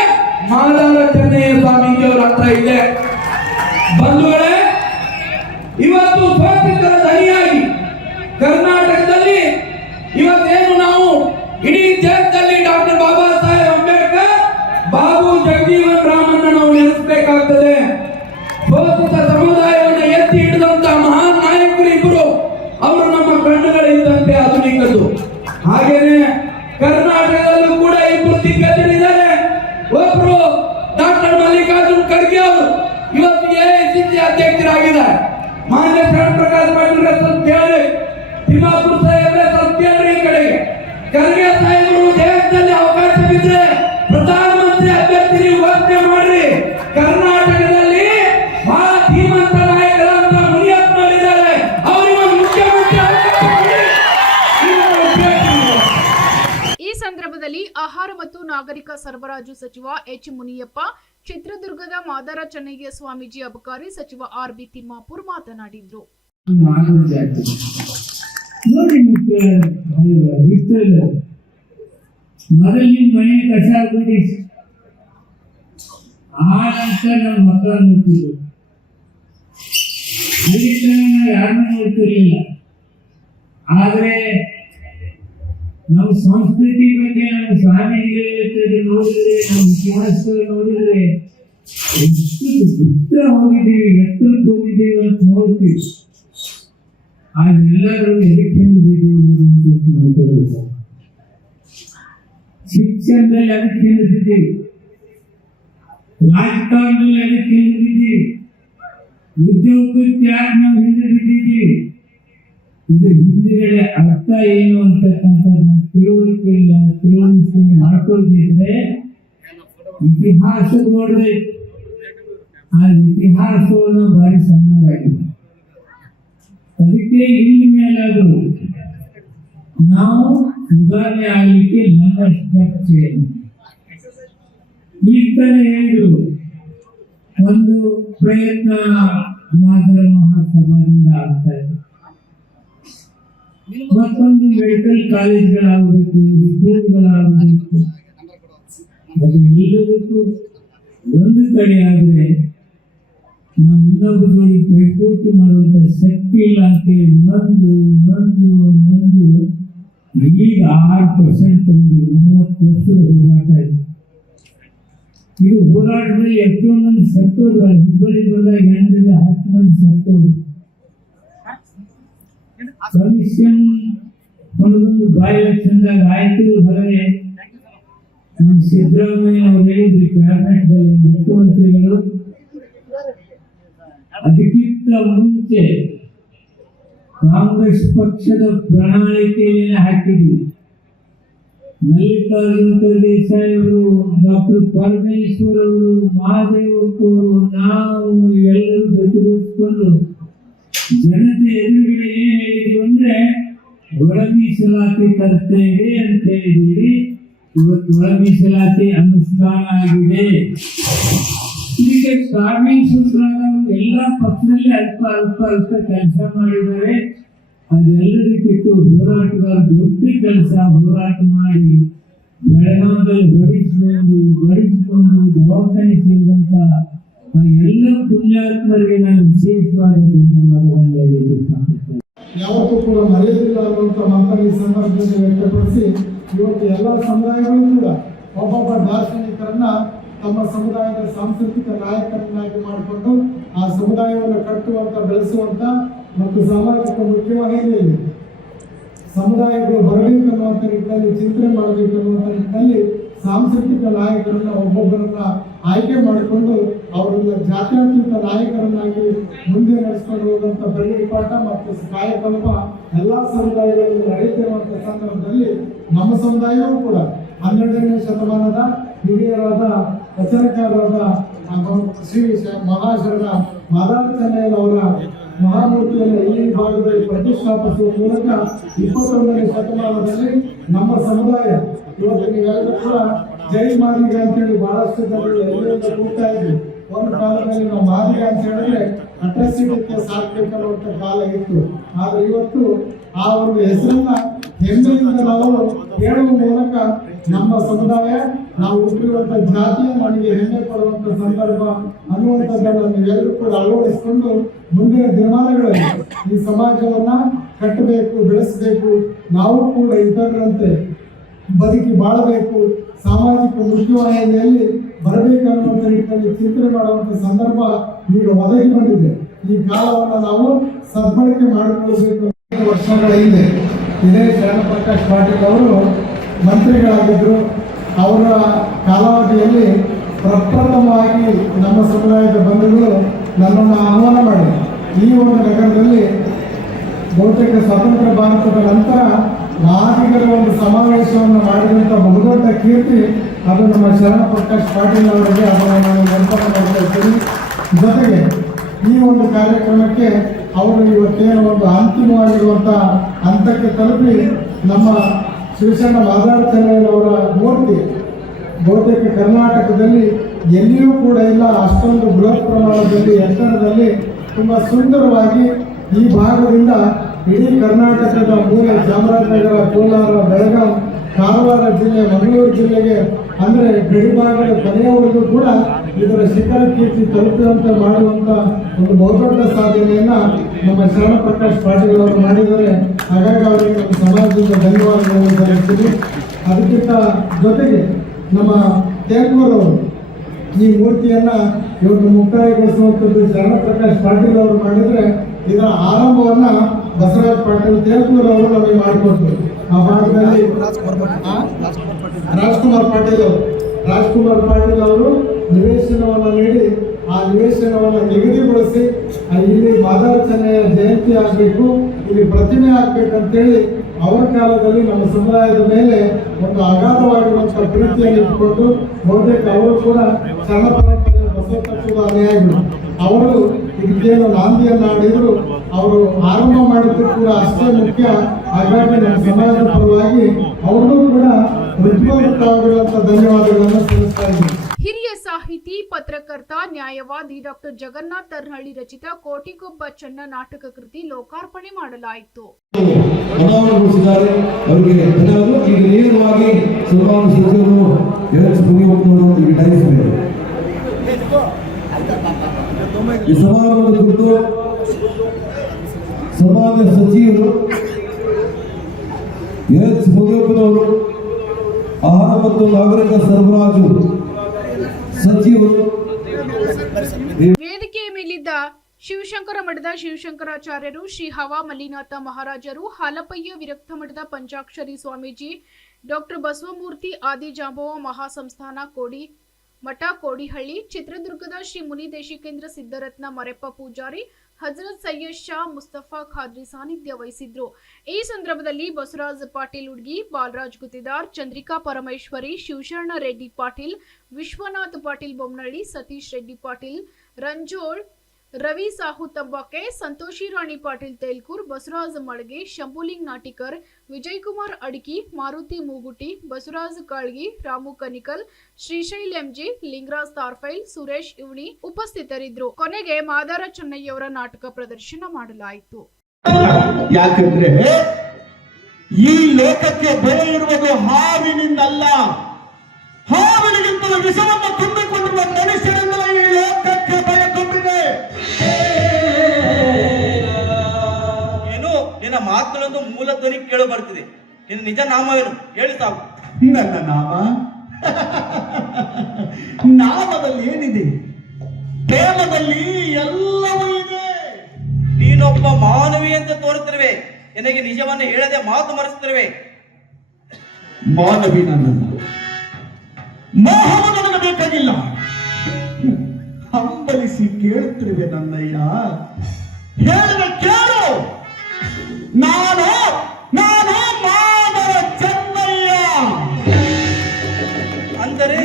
ಮಾದಾರ ಚೆನ್ನಯ್ಯ ಸ್ವಾಮೀಜಿ ಅವರ ಹತ್ರ ಇದೆ. ಬಂಧುಗಳೇ, ಇವತ್ತು ಶೋಷಿತರ ದನಿಯಾಗಿ ಕರ್ನಾಟಕದಲ್ಲಿ ಇವತ್ತೇನು ನಾವು ಇಡೀ ದೇಶದಲ್ಲಿ ಡಾಕ್ಟರ್ ಬಾಬಾ ಸಾಹೇಬ್ ಅಂಬೇಡ್ಕರ್, ಬಾಬು ಜಗಜೀವನ್ ರಾಮನ್ನ ನಾವು ನೆನೆಸಬೇಕಾಗ್ತದೆ. ಶೋಷಿತ ಸಮುದಾಯವನ್ನು ಎತ್ತಿ ಹಿಡಿದಂತ ಮಹಾನ್ ನಾಯಕರು ಇಬ್ಬರು, ಅವರು ನಮ್ಮ ಕಣ್ಣುಗಳಿದ್ದಂತೆ ಆಧುನಿಕರು. ಹಾಗೇನೆ ಕರ್ನಾಟಕದಲ್ಲೂ ಕೂಡ ಇಬ್ಬರು ದಿಗ್ಗಜರಿದ್ದಾರೆ. ಒಬ್ರು ಡಾಕ್ಟರ್ ಮಲ್ಲಿಕಾರ್ಜುನ್ ಖರ್ಗೆ ಅವರು ಇವತ್ತು AICC ಅಧ್ಯಕ್ಷರಾಗಿದ್ದಾರೆ. ಮಾನ್ಯ ಶರಣ ಪ್ರಕಾಶ್ ಪಾಟೀಲ್ ಸ್ವಲ್ಪ ಕೇಳಿ, ತಿಮ್ಮಾಪುರ ಸಾಹೇಬ್ರೆ ಸ್ವಲ್ಪ ಕೇಳ್ರಿ ಈ ಕಡೆಗೆ. ಖರ್ಗೆ ಸಾಹೇಬರು ದೇಶದಲ್ಲಿ ಅವಕಾಶವಿದ್ರೆ ಪ್ರಧಾನಮಂತ್ರಿ ಅಭ್ಯರ್ಥಿ ನೀವು ಘೋಷಣೆ ಮಾಡ್ರಿ. ಕರ್ನಾಟಕದಲ್ಲಿ ಬಹಳ ಧೀಮಂತ ನಾಯಕರಂತ ಮುನಿಯಪ್ಪನವರಿದ್ದಾರೆ, ಅವರಿಗೆ ಒಂದು ಮುಖ್ಯಮಂತ್ರಿ ಅವಕಾಶ ಕೊಡಿ. ಈ ಸಂದರ್ಭದಲ್ಲಿ ಆಹಾರ ಮತ್ತು ನಾಗರಿಕ ಸರಬರಾಜು ಸಚಿವ ಎಚ್ ಮುನಿಯಪ್ಪ, ಚಿತ್ರದುರ್ಗದ ಮಾದಾರ ಚೆನ್ನಯ್ಯ ಸ್ವಾಮೀಜಿ ಅಬಕಾರಿ ಸಚಿವ RB ತಿಮ್ಮಾಪುರ್ ಮಾತನಾಡಿದ್ರು. ನೋಡಿ ಮೊದಲಿನ ಮನೆ ಕಸ ಬಿಡಿ, ಆ ನಂತರ ನಮ್ಮ ಮಕ್ಕಳ ನೋಡ್ತಿದ್ರು. ಅಲ್ಲಿ ತನಕ ನಾವು ಯಾರನ್ನೂ ನೋಡ್ತಿರ್ಲಿಲ್ಲ. ಆದ್ರೆ ನಮ್ಮ ಸಂಸ್ಕೃತಿ ಬಗ್ಗೆ ನಮ್ಮ ಸ್ವಾಮೀಜಿಗಳು ನೋಡಿದ್ರೆ, ನಮ್ಮ ಇತಿಹಾಸಗಳು ನೋಡಿದ್ರೆ ಎಷ್ಟು ಎತ್ತರ ಹೋಗಿದ್ದೀವಿ, ಎತ್ತರಕ್ಕೆ ಹೋಗಿದ್ದೀವಿ ಅಂತ ನೋಡ್ತೀವಿ. ಅದೆಲ್ಲರೂ ಎದಕ್ಕೆ ಹಿಂದಿದ್ದೀವಿ ಅನ್ನೋದು ನೋಡ್ಕೊಳ್ಬೇಕು. ಶಿಕ್ಷಣದಲ್ಲಿ ಅದಕ್ಕೆ ಹಿಂದಿದ್ದೀವಿ, ರಾಜಕಾರಣದಲ್ಲಿ ಅದಕ್ಕೆ ಹಿಂದಿದ್ದೀವಿ, ಉದ್ಯೋಗಕ್ಕೆ ಯಾಕೆ ನಾವು ಹಿಂದಿದ್ದೀವಿ. ಇದು ಹಿಂದಿಗಡೆ ಅರ್ಥ ಏನು ಅಂತಕ್ಕಂಥ ತಿಳುವಳಿಕೆ ಮಾಡ್ಕೊಳ್ತಿದ್ರೆ ಇತಿಹಾಸ ನೋಡಿದ್ರೆ ಆ ಇತಿಹಾಸವನ್ನು ಭಾರಿ ಸಣ್ಣದಾಗಿದೆ. ಅದಕ್ಕೆ ಇಲ್ಲಿ ಮೇಲಾದರೂ ನಾವು ಸುಧಾರಣೆ ಆಗಲಿಕ್ಕೆ ನಮ್ಮ ಸ್ಟೆಪ್ಸ್ ಏನು ಈ ತರ ಹೇಳಿದ್ರು. ಒಂದು ಪ್ರಯತ್ನ ಮಾದರ ಮಹಾಸಭಾದಿಂದ ಆಗ್ತಾ ಇದೆ. ಮತ್ತೊಂದು ಮೆಡಿಕಲ್ ಕಾಲೇಜ್ಗಳಾಗಬೇಕು, ಸ್ಕೂಲ್ಗಳಾಗಬೇಕು. ಅದು ಎಲ್ಲದಕ್ಕೂ ಒಂದು ಕಡೆ ಆದ್ರೆ ನಾವು ಇನ್ನೊಬ್ಬರ ಜೋಡಿ ಕೈಕೋಟಿ ಮಾಡುವಂತ ಶಕ್ತಿ ಇಲ್ಲ ಅಂತೇಳಿ ಒಂದು ಈಗ 6% ತಗೊಂಡು 30 ವರ್ಷದ ಹೋರಾಟ ಇದೆ. ಇದು ಹೋರಾಟದಲ್ಲಿ ಎಷ್ಟೋ ಮಂದಿ ಸತ್ತೋದ್ರು. ಹುಬ್ಬಳ್ಳಿ ಬಂದಾಗ 10 ಮಂದಿ ಸತ್ತೋದ್ರು. ಕಮಿಷನ್ ಒಂದೊಂದು ಬೈ ಎಲೆಕ್ಷನ್ದಾಗ ಆಯ್ತು. ಹೊರಗೆ ನಮ್ಮ ಸಿದ್ದರಾಮಯ್ಯ ಅವರು ಹೇಳಿದ್ರು ಕ್ಯಾಬಿನೆಟ್ನಲ್ಲಿ, ಮುಖ್ಯಮಂತ್ರಿಗಳು ಅದಕ್ಕಿಂತ ಮುಂಚೆ ಕಾಂಗ್ರೆಸ್ ಪಕ್ಷದ ಪ್ರಣಾಳಿಕೆಯನ್ನು ಹಾಕಿದ್ವಿ. ಮಲ್ಲಿಕಾರ್ಜುನ ಖರ್ಗೆ ಸಾಹೇಬರು, ಡಾಕ್ಟರ್ ಪರಮೇಶ್ವರ್ ಅವರು, ಮಹಾದೇವಪ್ಪವರು, ನಾವು ಎಲ್ಲರೂ ಜೊತೆಗೂಡಿಸಿಕೊಂಡು ಜನತೆ ಎದುರುಗಡೆ ಏನ್ ಹೇಳಿದ್ವಿ ಅಂದ್ರೆ ಒಳ ಮೀಸಲಾತಿ ತರ್ತೇವೆ ಅಂತ ಹೇಳಿದ್ವಿ. ಇವತ್ತು ಒಳ ಮೀಸಲಾತಿ ಅನುಷ್ಠಾನ ಆಗಿದೆ. ಇದಕ್ಕೆ ಕಾನೂನು ಸೂತ್ರ ಎಲ್ಲ ಪಕ್ಷದಲ್ಲಿ ಅಲ್ಪ ಕೆಲಸ ಮಾಡಿದ್ದಾರೆ. ಅದೆಲ್ಲದಕ್ಕಿಂತ ಹೋರಾಟಗಾರ ದೊಡ್ಡ ಕೆಲಸ ಹೋರಾಟ ಮಾಡಿ ಬೆಳಗಾವದಲ್ಲಿ ಬಡಿಸಿಕೊಂಡು ದವಾಖಾನೆ ಸೇರಿದಂತ ಎಲ್ಲ ಪುಣ್ಯಾತ್ಮರಿಗೆ ನಾನು ವಿಶೇಷವಾದ ಧನ್ಯವಾದಗಳನ್ನು ಹೇಳಿದ್ದೇನೆ. ಯಾವತ್ತೂ ಕೂಡ ಮರೆಯುವುದಿಲ್ಲ ಅನ್ನುವಂಥ ಮಾತನ್ನು ಈ ಸಂದರ್ಭದಲ್ಲಿ ವ್ಯಕ್ತಪಡಿಸಿ, ಇವತ್ತು ಎಲ್ಲ ಸಮುದಾಯಗಳು ಕೂಡ ಒಬ್ಬೊಬ್ಬ ದಾರ್ಶನಿಕರನ್ನ ತಮ್ಮ ಸಮುದಾಯದ ಸಾಂಸ್ಕೃತಿಕ ನಾಯಕರನ್ನಾಗಿ ಮಾಡಿಕೊಂಡು ಆ ಸಮುದಾಯವನ್ನು ಕಟ್ಟುವಂತ, ಬೆಳೆಸುವಂತ ಮತ್ತು ಸಾಮಾಜಿಕ ಮುಖ್ಯವಾಹಿನಿಯಲ್ಲಿ ಸಮುದಾಯಗಳು ಬರಬೇಕು ಅನ್ನುವಂಥ ನಿಟ್ಟಿನಲ್ಲಿ, ಚಿಂತನೆ ಮಾಡಬೇಕು ಅನ್ನುವಂಥ ನಿಟ್ಟಿನಲ್ಲಿ ಸಾಂಸ್ಕೃತಿಕ ನಾಯಕರನ್ನ ಒಬ್ಬೊಬ್ಬರನ್ನ ಆಯ್ಕೆ ಮಾಡಿಕೊಂಡು ಅವರನ್ನ ಜಾತ್ಯತೀತ ನಾಯಕರನ್ನಾಗಿ ಮುಂದೆ ನಡೆಸಿಕೊಂಡು ಹೋಗುವಂತ ಪರಿಪಾಠ ಮತ್ತು ಕಾಯಕಲ್ಪ ಎಲ್ಲ ಸಮುದಾಯಗಳಲ್ಲಿ ನಡೆಯುತ್ತಿರುವಂತ ಸಂದರ್ಭದಲ್ಲಿ ನಮ್ಮ ಸಮುದಾಯವೂ ಕೂಡ 12ನೇ ಶತಮಾನದ ಹಿರಿಯರಾದ ವಚನಕಾರರಾದ ಶ್ರೀ ಮಹಾಶರಣ ಮಾದಾರಚನ್ನಯ್ಯನವರ ಮಹಾಮೂರ್ತಿಯನ್ನು ಈ ಭಾಗದಲ್ಲಿ ಪ್ರತಿಷ್ಠಾಪಿಸುವ ಮೂಲಕ 21ನೇ ಶತಮಾನದಲ್ಲಿ ನಮ್ಮ ಸಮುದಾಯ ಇವತ್ತು ನೀವೆಲ್ಲರೂ ಕೂಡ ಜೈ ಮಾದಿಗ ಅಂತೇಳಿ ಬಹಳಷ್ಟು ಜನರು ಎಲ್ಲರಿಂದ ಕೂಗ್ತಾ ಇದ್ವಿ. ಒಂದು ಕಾಲದಲ್ಲಿ ನಾವು ಮಾದಿಗ ಅಂತ ಹೇಳಿದ್ರೆ ಅಟ್ರಾಸಿಟಿಗೆ ಸಾಕ್ಬೇಕನ್ನುವಂಥ ಕಾಲ ಇತ್ತು. ಆದ್ರೆ ಇವತ್ತು ಆ ಒಂದು ಹೆಸರನ್ನ ಹೆಮ್ಮೆಯಿಂದ ನಾವು ಹೇಳುವ ಮೂಲಕ ನಮ್ಮ ಸಮುದಾಯ, ನಾವು ಹುಟ್ಟಿರುವಂತ ಜಾತಿಯ ನಮಗೆ ಹೆಮ್ಮೆ ಪಡುವಂತ ಸಂದರ್ಭ ಅನ್ನುವಂಥದ್ದನ್ನು ನೀವೆಲ್ಲರೂ ಕೂಡ ಅಳವಡಿಸಿಕೊಂಡು ಮುಂದಿನ ದಿನಮಾನಗಳಲ್ಲಿ ಈ ಸಮಾಜವನ್ನ ಕಟ್ಟಬೇಕು, ಬೆಳೆಸಬೇಕು. ನಾವು ಕೂಡ ಇತರರಂತೆ ಬದುಕಿ ಬಾಳಬೇಕು, ಸಾಮಾಜಿಕ ಮುಖ್ಯವಾಹಿನಿಯಲ್ಲಿ ಬರಬೇಕನ್ನುವಂಥ ನಿಟ್ಟಿನಲ್ಲಿ ಚಿಂತನೆ ಮಾಡುವಂಥ ಸಂದರ್ಭ ಈಗ ಒದಗಿ ಬಂದಿದೆ. ಈ ಕಾಲವನ್ನು ನಾವು ಸದ್ಬಳಕೆ ಮಾಡಿಕೊಳ್ಳಬೇಕು. ವರ್ಷಗಳ ಹಿಂದೆ ಇದೇ ಶರಣಪ್ರಕಾಶ್ ಪಾಟೀಲ್ ಅವರು ಮಂತ್ರಿಗಳಾಗಿದ್ದರು. ಅವರ ಕಾಲಾವಧಿಯಲ್ಲಿ ಪ್ರಪ್ರಥಮವಾಗಿ ನಮ್ಮ ಸಮುದಾಯದ ಬಂಧುಗಳು ನನ್ನನ್ನು ಆಹ್ವಾನ ಮಾಡಿ ಈ ಒಂದು ನಗರದಲ್ಲಿ ಬಹುತೇಕ ಸ್ವತಂತ್ರ ಭಾರತದ ನಂತರ ಮಾದಿಗರ ಒಂದು ಸಮಾವೇಶವನ್ನು ಮಾಡಿದಂಥ ಬಹುದೊಡ್ಡ ಕೀರ್ತಿ ಅದು ನಮ್ಮ ಶರಣಪ್ರಕಾಶ್ ಪಾಟೀಲ್ ಅವರಿಗೆ ಅದನ್ನು ನಾನು ನೆನಪನ್ನು ಮಾಡ್ತಾ ಇದ್ದೀನಿ. ಜೊತೆಗೆ ಈ ಒಂದು ಕಾರ್ಯಕ್ರಮಕ್ಕೆ ಅವರು ಇವತ್ತೇನು ಒಂದು ಅಂತಿಮವಾಗಿರುವಂಥ ಹಂತಕ್ಕೆ ತಲುಪಿ ನಮ್ಮ ಶ್ರೀಶಣ್ಣ ಮಾದಾರಚನ್ನಯ್ಯನವರ ಮೂರ್ತಿ ಬಹುತೇಕ ಕರ್ನಾಟಕದಲ್ಲಿ ಎಲ್ಲಿಯೂ ಕೂಡ ಇಲ್ಲ. ಅಷ್ಟೊಂದು ಬೃಹತ್ ಪ್ರಮಾಣದಲ್ಲಿ ಎತ್ತರದಲ್ಲಿ ತುಂಬ ಸುಂದರವಾಗಿ ಈ ಭಾಗದಿಂದ ಇಡೀ ಕರ್ನಾಟಕದ ಮೂಲೆ ಚಾಮರಾಜನಗರ, ಕೋಲಾರ, ಬೆಳಗಾವಿ, ಕಾರವಾರ ಜಿಲ್ಲೆ, ಮಂಗಳೂರು ಜಿಲ್ಲೆಗೆ ಅಂದರೆ ಗಡಿಭಾಗದ ಕೊನೆಯವರೆಗೂ ಕೂಡ ಇದರ ಶಿಖರ ಕೀರ್ತಿ ತಲುಪುವಂತೆ ಮಾಡುವಂಥ ಒಂದು ಬಹುದೊಡ್ಡ ಸಾಧನೆಯನ್ನ ನಮ್ಮ ಶರಣಪ್ರಕಾಶ್ ಪಾಟೀಲ್ ಅವರು ಮಾಡಿದ್ದಾರೆ. ಹಾಗಾಗಿ ಅವರಿಗೆ ನಮ್ಮ ಸಮಾಜದಿಂದ ಧನ್ಯವಾದಗಳನ್ನು ಸಲ್ಲಿಸ್ತೀವಿ. ಅದಕ್ಕಿಂತ ಜೊತೆಗೆ ನಮ್ಮ ತೇಗೂರವರು ಈ ಮೂರ್ತಿಯನ್ನ ಇವತ್ತು ಮುಕ್ತಾಯಗೊಳಿಸುವಂಥದ್ದು ಶರಣಪ್ರಕಾಶ್ ಪಾಟೀಲ್ ಅವರು ಮಾಡಿದರೆ, ಇದರ ಆರಂಭವನ್ನ ಬಸವರಾಜ್ ಪಾಟೀಲ್ ತೇಗೂರ್ ಅವರು ನಮಗೆ ಮಾಡಿಕೊಟ್ರು. ಆ ಭಾಗದಲ್ಲಿ ರಾಜ್ಕುಮಾರ್ ಪಾಟೀಲ್ ಅವರು ನಿವೇಶನವನ್ನು ನೀಡಿ ಆ ನಿವೇಶನವನ್ನು ನಿಗದಿಗೊಳಿಸಿ ಇಲ್ಲಿ ಮಾದಾರ ಚೆನ್ನಯ್ಯ ಜಯಂತಿ ಆಗಬೇಕು, ಇಲ್ಲಿ ಪ್ರತಿಮೆ ಆಗ್ಬೇಕಂತೇಳಿ ಅವರ ಕಾಲದಲ್ಲಿ ನಮ್ಮ ಸಮುದಾಯದ ಮೇಲೆ ಒಂದು ಅಗಾಧವಾಗಿರುವಂತಹ ಪ್ರೀತಿಯನ್ನು ಇಟ್ಟುಕೊಂಡು ಬಹುತೇಕ ಅವರು ಕೂಡ ಶರಣ ಪರಂಪರೆಯ ಬಸವ ತತ್ವದ ಅನುಯಾಯಿಗಳು. ಅವರು ಇದಕ್ಕೇನು ನಾಂದಿಯನ್ನ ಆಡಿದ್ರು, ಅವರು ಆರಂಭ ಮಾಡಿದ್ದು ಕೂಡ ಅಷ್ಟೇ ಮುಖ್ಯ. ಹಾಗಾಗಿ ನಮ್ಮ ಸಮಾಜದ ಪರವಾಗಿ ಅವ್ರಿಗೂ ಕೂಡ ಹೃದಯಪೂರ್ವಕವಾಗಿರುವಂತ ಧನ್ಯವಾದಗಳನ್ನು ಸಲ್ಲಿಸ್ತಾ ಇದ್ದೀನಿ. ಹಿರಿಯ ಸಾಹಿತಿ, ಪತ್ರಕರ್ತ, ನ್ಯಾಯವಾದಿ ಡಾಕ್ಟರ್ ಜಗನ್ನಾಥ್ ತರ್ಹಳ್ಳಿ ರಚಿತ ಕೋಟಿಗೊಬ್ಬ ಚೆನ್ನ ನಾಟಕ ಕೃತಿ ಲೋಕಾರ್ಪಣೆ ಮಾಡಲಾಯಿತು. ಅನಾವರಣಗೊಳಿಸಿದ್ದಾರೆ. ಅವರಿಗೆ ಧನ್ಯವಾದ. ಈಗ ನೇರವಾಗಿ ಸನ್ಮಾನ ಸಚಿವರು ಎಚ್ ಮುನಿಯಪ್ಪನವರು ಈಗ ಡೈರಿಸ್ತಾರೆ. ಈ ಸಮಾರಂಭದ ಕುರಿತು ಸಮಾಜ ಸಚಿವರು ಎಚ್ ಮುನಿಯಪ್ಪನವರು, ಆಹಾರ ಮತ್ತು ನಾಗರಿಕ ಸರಬರಾಜು ಸಚಿವರು. ವೇದಿಕೆಯ ಮೇಲಿದ್ದ ಶಿವಶಂಕರ ಮಠದ ಶಿವಶಂಕರಾಚಾರ್ಯರು, ಶ್ರೀ ಹವಾ ಮಲ್ಲಿನಾಥ ಮಹಾರಾಜರು, ಹಾಲಪ್ಪಯ್ಯ ವಿರಕ್ತ ಮಠದ ಪಂಚಾಕ್ಷರಿ ಸ್ವಾಮೀಜಿ, ಡಾಕ್ಟರ್ ಬಸವಮೂರ್ತಿ ಆದಿಜಾಂಬವ ಮಹಾಸಂಸ್ಥಾನ ಮಠ ಕೋಡಿಹಳ್ಳಿ, ಚಿತ್ರದುರ್ಗದ ಶ್ರೀ ಮುನಿ ದೇಶಿಕೇಂದ್ರ ಸಿದ್ದರತ್ನ ಮರೆಪ್ಪ ಪೂಜಾರಿ, ಹಜರತ್ ಸೈಯದ್ ಶಾ ಮುಸ್ತಫಾ ಖಾದ್ರಿ ಸಾನ್ನಿಧ್ಯ ವಹಿಸಿದ್ರು. ಈ ಸಂದರ್ಭದಲ್ಲಿ ಬಸವರಾಜ್ ಪಾಟೀಲ್ ಉಡ್ಗಿ, ಬಾಲರಾಜ್ ಗುತ್ತಿದಾರ್, ಚಂದ್ರಿಕಾ ಪರಮೇಶ್ವರಿ, ಶಿವಶರಣ ರೆಡ್ಡಿ ಪಾಟೀಲ್, ವಿಶ್ವನಾಥ್ ಪಾಟೀಲ್ ಬೊಮ್ಮನಹಳ್ಳಿ, ಸತೀಶ್ ರೆಡ್ಡಿ ಪಾಟೀಲ್ ರಂಜೋಳ್, ರವಿ ಸಾಹು ತಂಬಾಕೆ, ಸಂತೋಷಿ ರಾಣಿ ಪಾಟೀಲ್ ತೇಲ್ಕೂರ್, ಬಸವರಾಜ್ ಮಳಗೆ, ಶಂಭುಲಿಂಗ್ ನಾಟಿಕರ್, ವಿಜಯಕುಮಾರ್ ಅಡ್ಕಿ, ಮಾರುತಿ ಮೂಗುಟಿ, ಬಸವರಾಜ್ ಕಾಳ್ಗಿ, ರಾಮು ಕನಿಕಲ್, ಶ್ರೀಶೈಲ್ ಎಂಜಿ, ಲಿಂಗರಾಜ್ ತಾರ್ಫೈಲ್, ಸುರೇಶ್ ಇವಣಿ ಉಪಸ್ಥಿತರಿದ್ದರು. ಕೊನೆಗೆ ಮಾದಾರ ಚೆನ್ನಯ್ಯವರ ನಾಟಕ ಪ್ರದರ್ಶನ ಮಾಡಲಾಯಿತು. ಯಾಕಂದ್ರೆ ಈ ಲೋಕಕ್ಕೆ ಭಯ ಇರುವುದು ಹಾವಿನಿಂದಲ್ಲ, ಹಾವಿನಿಗಿಂತಲೂ ವಿಷವನ್ನು ತುಂಬಿಕೊಂಡಿರುವ ಮನುಷ್ಯರಿಂದಲೇ ಈ ಲೋಕಕ್ಕೆ ಭಯ ತುಂಬಿದೆ. ಏನು ನಿನ್ನ ಮಾತುಗಳೊಂದು ಮೂಲ ಧ್ವನಿ ಕೇಳು ಬರ್ತಿದೆ. ನಿನ್ನ ನಿಜ ನಾಮವೇನು ಹೇಳಿ ಸಾಕು. ನನ್ನ ನಾಮ ನಾಮದಲ್ಲಿ ಏನಿದೆ? ಪ್ರೇಮದಲ್ಲಿ ಎಲ್ಲವೂ ಇದೆ. ನೀನೊಬ್ಬ ಮಾನವಿ ಅಂತ ತೋರುತ್ತಿರುವೆ, ನಿನಗೆ ನಿಜವನ್ನು ಹೇಳದೆ ಮಾತು ಮರೆಸುತ್ತಿರುವೆ. ಮಾನವಿ ನನ್ನಲ್ಲ, ಮೋಹವು ನನಗೆ ಬೇಕಾಗಿಲ್ಲ. ಹಂಬಲಿಸಿ ಕೇಳುತ್ತಿರುವೆ ನನ್ನಯ್ಯ, ಹೇಳಿದ ಕೇಳು. ನಾನು ಮಾನವ ಚೆನ್ನಯ್ಯ. ಅಂದರೆ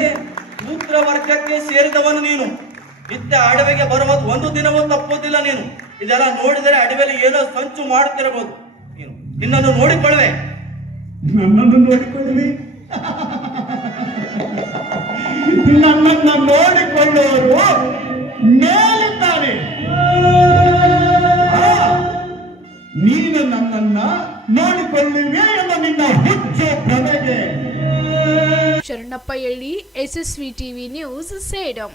ಶೂದ್ರ ವರ್ಗಕ್ಕೆ ಸೇರಿದವನು ನೀನು. ನಿತ್ಯ ಅಡವೆಗೆ ಬರುವುದು ಒಂದು ದಿನವೂ ತಪ್ಪುವುದಿಲ್ಲ ನೀನು. ಇದೆಲ್ಲ ನೋಡಿದರೆ ಅಡವೆಯಲ್ಲಿ ಏನೋ ಸಂಚು ಮಾಡುತ್ತಿರಬಹುದು. ನೀನು ನಿನ್ನನ್ನು ನೋಡಿಕೊಳ್ಳುವೆ. ನನ್ನನ್ನು ನೋಡಿಕೊಳ್ಳುವೆ? ನನ್ನನ್ನು ನೋಡಿಕೊಳ್ಳುವರು ಮೇಲಿದ್ದಾರೆ. ನೀನು ನನ್ನನ್ನ ನೋಡಿಕೊಳ್ಳುವೆ ಎಂಬ ನಿನ್ನ ಹುಚ್ಚು ಭ್ರಮೆಗೆ. ಶರಣಪ್ಪ ಎಳ್ಳಿ, SSV TV ನ್ಯೂಸ್, ಸೇಡಂ.